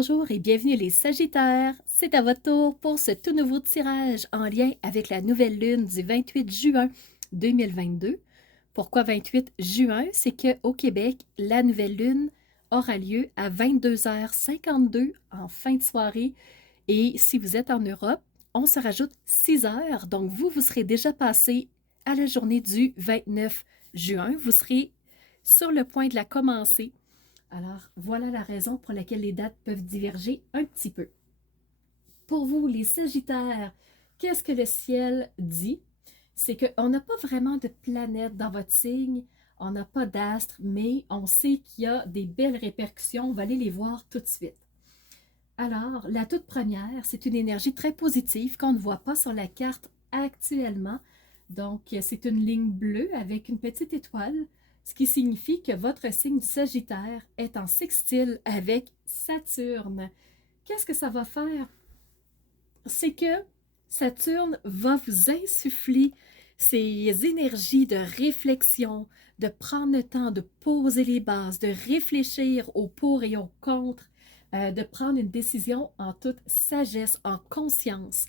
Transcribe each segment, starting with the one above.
Bonjour et bienvenue les Sagittaires, c'est à votre tour pour ce tout nouveau tirage en lien avec la nouvelle lune du 28 juin 2022. Pourquoi 28 juin? C'est qu'au Québec, la nouvelle lune aura lieu à 22h52 en fin de soirée et si vous êtes en Europe, on se rajoute 6 heures, donc vous serez déjà passé à la journée du 29 juin, vous serez sur le point de la commencer. Alors, voilà la raison pour laquelle les dates peuvent diverger un petit peu. Pour vous, les Sagittaires, qu'est-ce que le ciel dit? C'est qu'on n'a pas vraiment de planète dans votre signe, on n'a pas d'astre, mais on sait qu'il y a des belles répercussions. On va aller les voir tout de suite. Alors, la toute première, c'est une énergie très positive qu'on ne voit pas sur la carte actuellement. Donc, c'est une ligne bleue avec une petite étoile, ce qui signifie que votre signe du Sagittaire est en sextile avec Saturne. Qu'est-ce que ça va faire? C'est que Saturne va vous insuffler ces énergies de réflexion, de prendre le temps de poser les bases, de réfléchir au pour et au contre, de prendre une décision en toute sagesse, en conscience.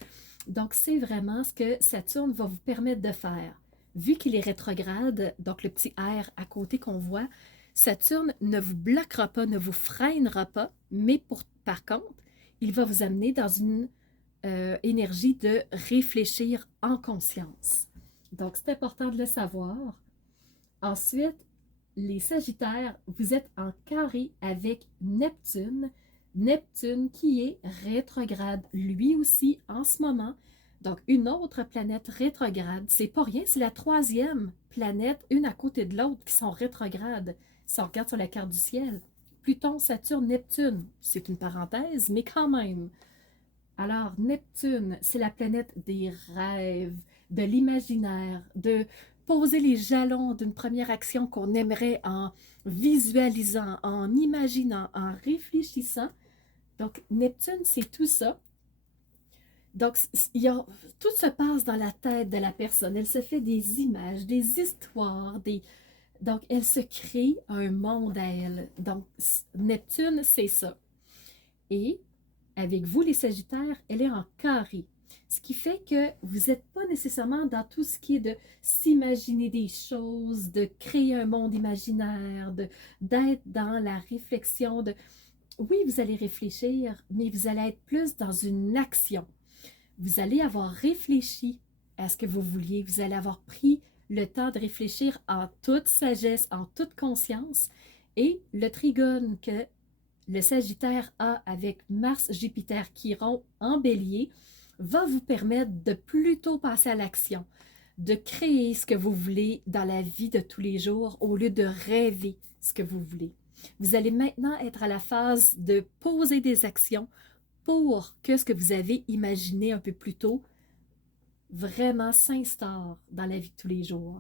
Donc, c'est vraiment ce que Saturne va vous permettre de faire. Vu qu'il est rétrograde, donc le petit R à côté qu'on voit, Saturne ne vous bloquera pas, ne vous freinera pas, mais par contre, il va vous amener dans une énergie de réfléchir en conscience. Donc, c'est important de le savoir. Ensuite, les Sagittaires, vous êtes en carré avec Neptune. Neptune qui est rétrograde, lui aussi, en ce moment. Donc, une autre planète rétrograde. C'est pas rien, c'est la troisième planète, une à côté de l'autre, qui sont rétrogrades. Si on regarde sur la carte du ciel, Pluton, Saturne, Neptune, c'est une parenthèse, mais quand même. Alors, Neptune, c'est la planète des rêves, de l'imaginaire, de poser les jalons d'une première action qu'on aimerait en visualisant, en imaginant, en réfléchissant. Donc, Neptune, c'est tout ça. Donc, tout se passe dans la tête de la personne. Elle se fait des images, des histoires, donc elle se crée un monde à elle. Donc, Neptune, c'est ça. Et avec vous, les Sagittaires, elle est en carré. Ce qui fait que vous n'êtes pas nécessairement dans tout ce qui est de s'imaginer des choses, de créer un monde imaginaire, d'être dans la réflexion. Oui, vous allez réfléchir, mais vous allez être plus dans une action. Vous allez avoir réfléchi à ce que vous vouliez. Vous allez avoir pris le temps de réfléchir en toute sagesse, en toute conscience. Et le trigone que le Sagittaire a avec Mars, Jupiter, Chiron en Bélier va vous permettre de plutôt passer à l'action, de créer ce que vous voulez dans la vie de tous les jours au lieu de rêver ce que vous voulez. Vous allez maintenant être à la phase de poser des actions pour que ce que vous avez imaginé un peu plus tôt vraiment s'instaure dans la vie de tous les jours.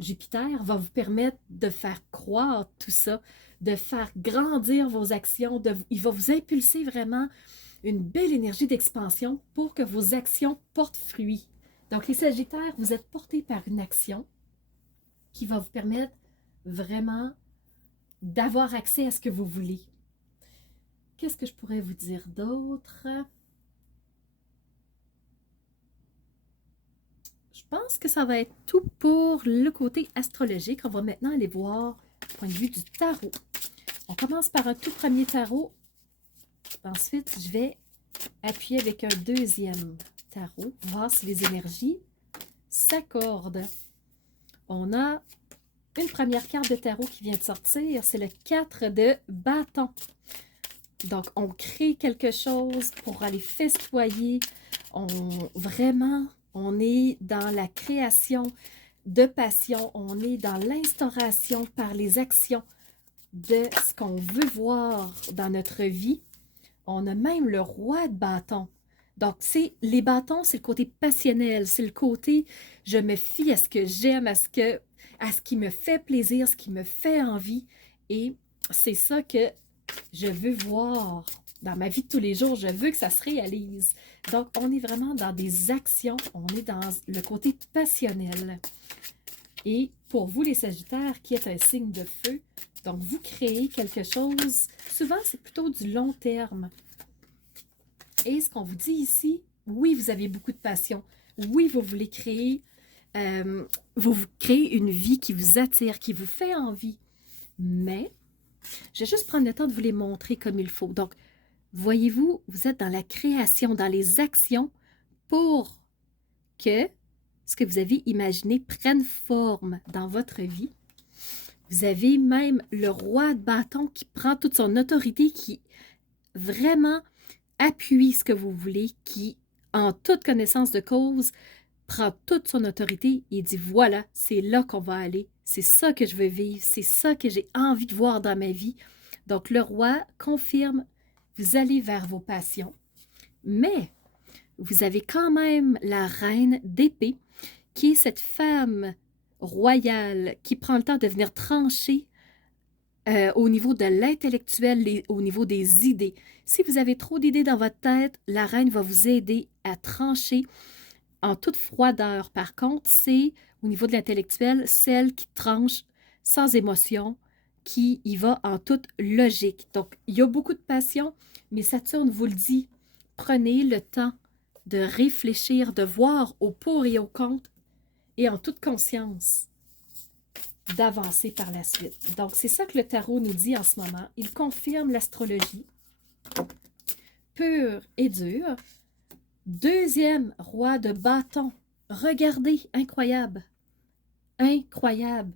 Jupiter va vous permettre de faire croître tout ça, de faire grandir vos actions, il va vous impulser vraiment une belle énergie d'expansion pour que vos actions portent fruit. Donc les Sagittaires, vous êtes portés par une action qui va vous permettre vraiment d'avoir accès à ce que vous voulez. Qu'est-ce que je pourrais vous dire d'autre? Je pense que ça va être tout pour le côté astrologique. On va maintenant aller voir du point de vue du tarot. On commence par un tout premier tarot. Ensuite, je vais appuyer avec un deuxième tarot, voir si les énergies s'accordent. On a une première carte de tarot qui vient de sortir, c'est le 4 de bâton. Donc, on crée quelque chose pour aller festoyer. Vraiment, on est dans la création de passion. On est dans l'instauration par les actions de ce qu'on veut voir dans notre vie. On a même le roi de bâton. Donc, les bâtons, c'est le côté passionnel. C'est le côté, je me fie à ce que j'aime, à ce qui me fait plaisir, ce qui me fait envie. Et c'est ça que je veux voir dans ma vie de tous les jours. Je veux que ça se réalise. Donc, on est vraiment dans des actions. On est dans le côté passionnel. Et pour vous, les Sagittaires, qui est un signe de feu, Donc, vous créez quelque chose, souvent c'est plutôt du long terme. Et ce qu'on vous dit ici, oui, vous avez beaucoup de passion. Oui, vous voulez créer, vous créez une vie qui vous attire, qui vous fait envie. Mais, je vais juste prendre le temps de vous les montrer comme il faut. Donc, voyez-vous, vous êtes dans la création, dans les actions pour que ce que vous avez imaginé prenne forme dans votre vie. Vous avez même le roi de bâton qui prend toute son autorité, qui vraiment appuie ce que vous voulez, qui, en toute connaissance de cause, prend toute son autorité et dit voilà, c'est là qu'on va aller, c'est ça que je veux vivre, c'est ça que j'ai envie de voir dans ma vie. Donc le roi confirme, vous allez vers vos passions, mais vous avez quand même la reine d'épée, qui est cette femme royale qui prend le temps de venir trancher au niveau de l'intellectuel, au niveau des idées. Si vous avez trop d'idées dans votre tête, la reine va vous aider à trancher en toute froideur. Par contre, c'est au niveau de l'intellectuel, celle qui tranche sans émotion, qui y va en toute logique. Donc, il y a beaucoup de passion, mais Saturne vous le dit, prenez le temps de réfléchir, de voir au pour et au contre, et en toute conscience, d'avancer par la suite. Donc, c'est ça que le tarot nous dit en ce moment. Il confirme l'astrologie pure et dure. Deuxième roi de bâton. Regardez, incroyable. Incroyable.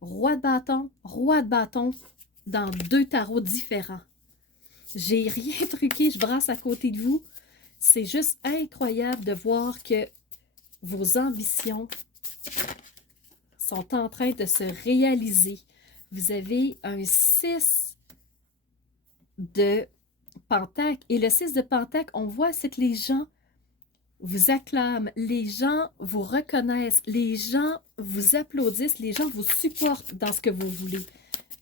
Roi de bâton dans deux tarots différents. J'ai rien truqué, je brasse à côté de vous. C'est juste incroyable de voir que vos ambitions sont en train de se réaliser. Vous avez un 6 de Pentacle. Et le 6 de Pentacle, on voit, c'est que les gens vous acclament, les gens vous reconnaissent, les gens vous applaudissent, les gens vous supportent dans ce que vous voulez.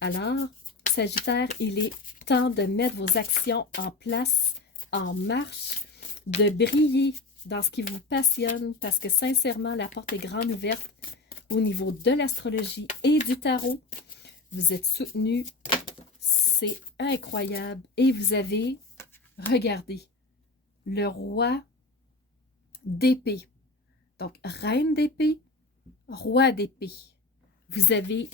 Alors, Sagittaire, il est temps de mettre vos actions en place, en marche, de briller dans ce qui vous passionne, parce que sincèrement, la porte est grande ouverte au niveau de l'astrologie et du tarot. Vous êtes soutenu, c'est incroyable. Et vous avez, regardez, le roi d'épée. Donc, reine d'épée, roi d'épée. Vous avez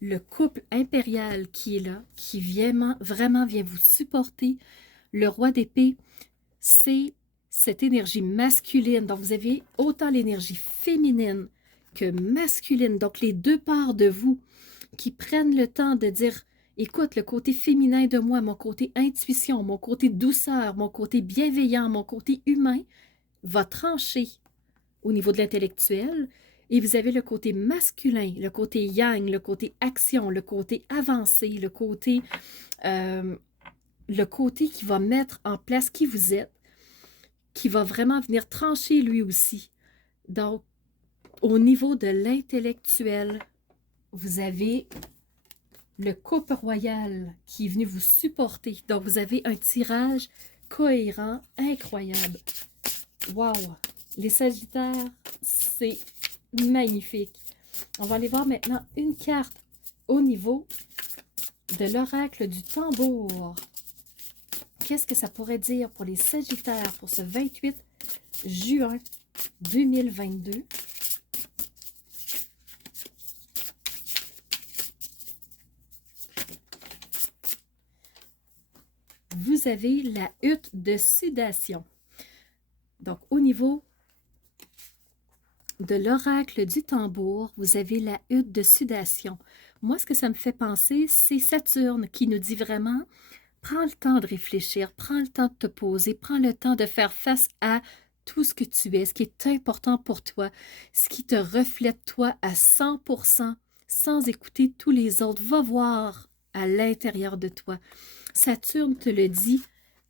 le couple impérial qui est là, qui vraiment vient vous supporter. Le roi d'épée, c'est cette énergie masculine. Donc, vous avez autant l'énergie féminine que masculine. Donc, les deux parts de vous qui prennent le temps de dire, écoute, le côté féminin de moi, mon côté intuition, mon côté douceur, mon côté bienveillant, mon côté humain, va trancher au niveau de l'intellectuel. Et vous avez le côté masculin, le côté yang, le côté action, le côté avancé, le côté qui va mettre en place qui vous êtes, qui va vraiment venir trancher lui aussi. Donc, au niveau de l'intellectuel, vous avez le couple royal qui est venu vous supporter. Donc, vous avez un tirage cohérent, incroyable. Wow! Les Sagittaires, c'est magnifique. On va aller voir maintenant une carte au niveau de l'oracle du tambour. Qu'est-ce que ça pourrait dire pour les Sagittaires pour ce 28 juin 2022? Vous avez la hutte de sudation. Donc, au niveau de l'oracle du tambour, vous avez la hutte de sudation. Moi, ce que ça me fait penser, c'est Saturne qui nous dit vraiment, prends le temps de réfléchir, prends le temps de te poser, prends le temps de faire face à tout ce que tu es, ce qui est important pour toi, ce qui te reflète toi à 100%, sans écouter tous les autres. Va voir à l'intérieur de toi. Saturne te le dit,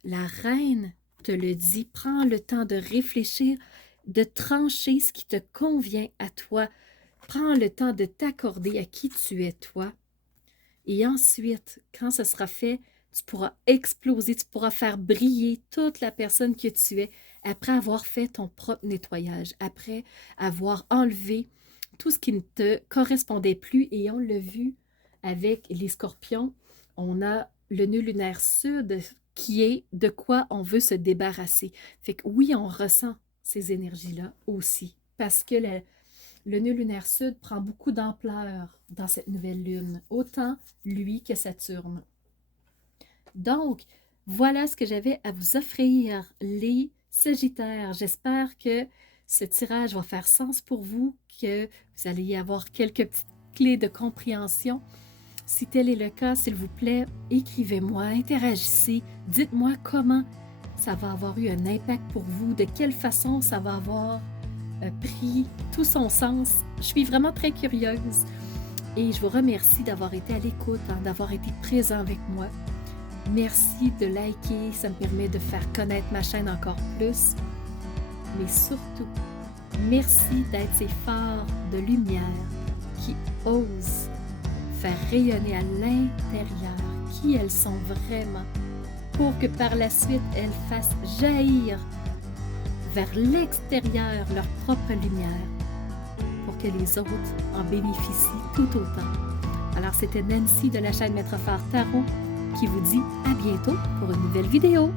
la reine te le dit, prends le temps de réfléchir, de trancher ce qui te convient à toi. Prends le temps de t'accorder à qui tu es toi. Et ensuite, quand ce sera fait, tu pourras exploser, tu pourras faire briller toute la personne que tu es après avoir fait ton propre nettoyage, après avoir enlevé tout ce qui ne te correspondait plus. Et on l'a vu avec les scorpions, on a le nœud lunaire sud qui est de quoi on veut se débarrasser. Fait que oui, on ressent ces énergies-là aussi, parce que le nœud lunaire sud prend beaucoup d'ampleur dans cette nouvelle lune, autant lui que Saturne. Donc, voilà ce que j'avais à vous offrir, les Sagittaires. J'espère que ce tirage va faire sens pour vous, que vous allez y avoir quelques petites clés de compréhension. Si tel est le cas, s'il vous plaît, écrivez-moi, interagissez, dites-moi comment ça va avoir eu un impact pour vous, de quelle façon ça va avoir pris tout son sens. Je suis vraiment très curieuse et je vous remercie d'avoir été à l'écoute, d'avoir été présent avec moi. Merci de liker, ça me permet de faire connaître ma chaîne encore plus. Mais surtout, merci d'être ces phares de lumière qui osent faire rayonner à l'intérieur qui elles sont vraiment, pour que par la suite elles fassent jaillir vers l'extérieur leur propre lumière, pour que les autres en bénéficient tout autant. Alors c'était Nancy de la chaîne Maître Phare Tarot qui vous dit à bientôt pour une nouvelle vidéo.